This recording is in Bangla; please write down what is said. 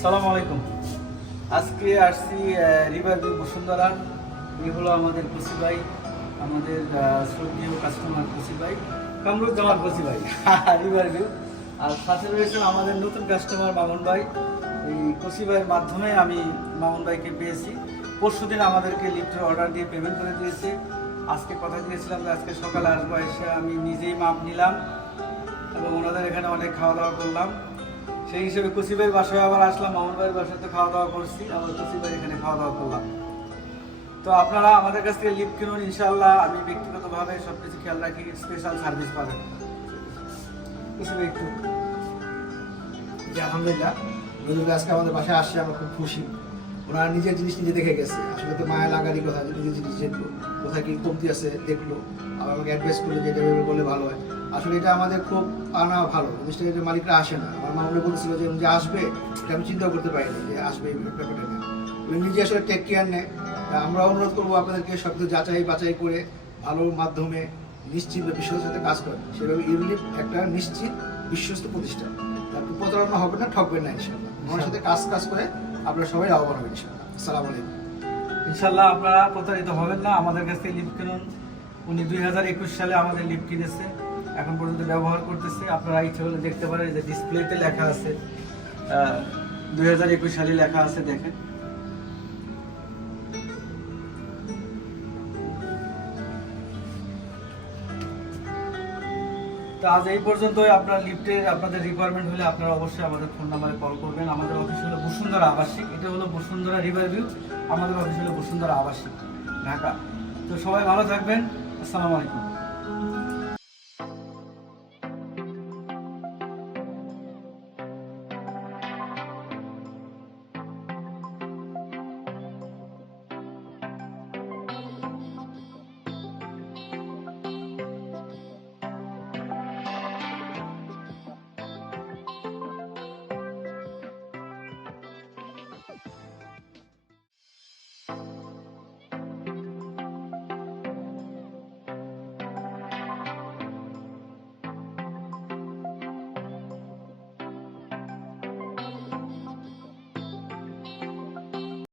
আসসালামু আলাইকুম। আজকে আসছি রিভার ভিউ বসুন্ধরা। এই হলো আমাদের কসি ভাই, আমাদের শ্রদ্ধেয় কাস্টমার কসি ভাই, কামরুজ্জামান কসি ভাই রিভার ভিউ। আর সাথে রয়েছেন আমাদের নতুন কাস্টমার মামুন ভাই। এই কসি ভাইয়ের মাধ্যমে আমি মামুন ভাইকে পেয়েছি। পরশুদিন আমাদেরকে লিফটের অর্ডার দিয়ে পেমেন্ট করে দিয়েছে। আজকে কথা দিয়েছিলাম যে আজকে সকালে আসবো, এসে আমি নিজেই মাপ নিলাম এবং ওনাদের এখানে অনেক খাওয়া দাওয়া করলাম। সেই হিসেবে কসি ভাইয়ের বাসায় আবার আসলাম, মামুন ভাইয়ের বাসায় তো খাওয়া দাওয়া করছি, আবার কসি ভাই এখানে খাওয়া দাওয়া করলাম। তো আপনারা আমাদের কাছ থেকে লিফট কিনুন, ইনশাআল্লাহ আমি ব্যক্তিগতভাবে সব কিছু খেয়াল রাখি, স্পেশাল সার্ভিস পাবেন। কসি ভাই একটু আলহামদুলিল্লাহ, নজরুল আজকে আমাদের বাসায় আসছে, আমরা খুব খুশি। ওনারা নিজের জিনিস নিজে দেখে গেছে, আসলে তো মায়া লাগারই কথা, নিজের জিনিস দেখলো, কোথায় কি কমতি আছে দেখলো, আবার আমাকে অ্যাডভাইস করলো যে এটা ভেবে বললে ভালো হয়। আসলে এটা আমাদের খুব আনা ভালো জিনিসটা, এটা মালিকরা আসে না। আমার মামুনে বলছিল যে উনি যে আসবে এটা আমি চিন্তাও করতে পারিনি যে আসবে এই ব্যাপারটা নিয়ে। উনি নিজে আসলে টেক কেয়ার নেয়। আমরা অনুরোধ করবো আপনাদেরকে সব কিছু যাচাই বাছাই করে ভালোর মাধ্যমে নিশ্চিত বিশ্বস্তের সাথে কাজ করেন। সেভাবে ইউনিট একটা নিশ্চিত বিশ্বস্ত প্রতিষ্ঠান, তারপর প্রতারণা হবে না, ঠকবেন না ইনশাআল্লাহ। আমার সাথে কাজ করে আপনারা সবাই লাভবান হবেন ইনশাআল্লাহ। আসসালামু আলাইকুম। ইনশাআল্লাহ আপনারা প্রতারিত হবেন না, আমাদের কাছ থেকে লিফট কিনুন। উনি 2021 সালে আমাদের লিফট কিনেছে, এখন পর্যন্ত ব্যবহার করতেছে। আপনারা ইচ্ছে হলে দেখতে পারেন যে ডিসপ্লেতে লেখা আছে 2021 সালে লেখা আছে, দেখেন। তো আজ এই পর্যন্তই। আপনার লিফটের আপনাদের রিকোয়ারমেন্ট হলে আপনারা অবশ্যই আমাদের ফোন নাম্বারে কল করবেন। আমাদের অফিস হলো বসুন্ধরা আবাসিক, এটা হলো বসুন্ধরা রিভার ভিউ, আমাদের অফিস হলো বসুন্ধরা আবাসিক, ঢাকা। তো সবাই ভালো থাকবেন। আসসালামু আলাইকুম।